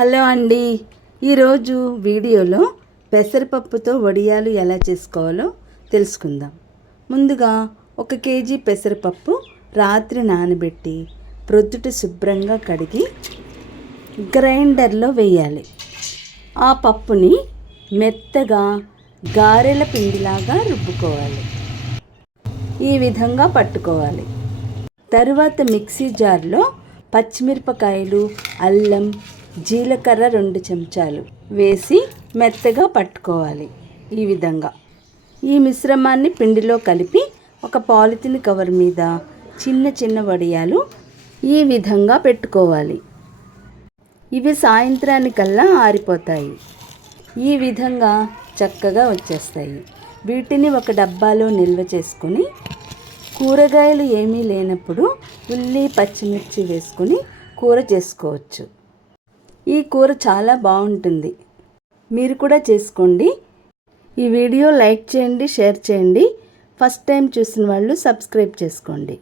Hello అండి, ఈరోజు వీడియోలో పెసరపప్పుతో వడియాలు ఎలా చేసుకోవాలో తెలుసుకుందాం. ముందుగా 1 కేజీ పెసరపప్పు రాత్రి నానబెట్టి ప్రొద్దుట శుభ్రంగా కడిగి గ్రైండర్లో వేయాలి. ఆ పప్పుని మెత్తగా గారెల పిండిలాగా రుబ్బుకోవాలి. ఈ విధంగా పట్టుకోవాలి. తరువాత మిక్సీ జార్లో పచ్చిమిరపకాయలు, అల్లం, జీలకర్ర 2 చెంచాలు వేసి మెత్తగా పట్టుకోవాలి. ఈ విధంగా ఈ మిశ్రమాన్ని పిండిలో కలిపి ఒక పాలిథిన్ కవర్ మీద చిన్న చిన్న వడియాలు ఈ విధంగా పెట్టుకోవాలి. ఇవి సాయంత్రానికల్లా ఆరిపోతాయి. ఈ విధంగా చక్కగా వచ్చేస్తాయి. వీటిని ఒక డబ్బాలో నిల్వ చేసుకొని కూరగాయలు ఏమీ లేనప్పుడు ఉల్లి, పచ్చిమిర్చి వేసుకొని కూర చేసుకోవచ్చు. ఈ కూర చాలా బాగుంటుంది. మీరు కూడా చేసుకోండి. ఈ వీడియో లైక్ చేయండి, షేర్ చేయండి. ఫస్ట్ టైం చూసిన వాళ్ళు సబ్స్క్రైబ్ చేసుకోండి.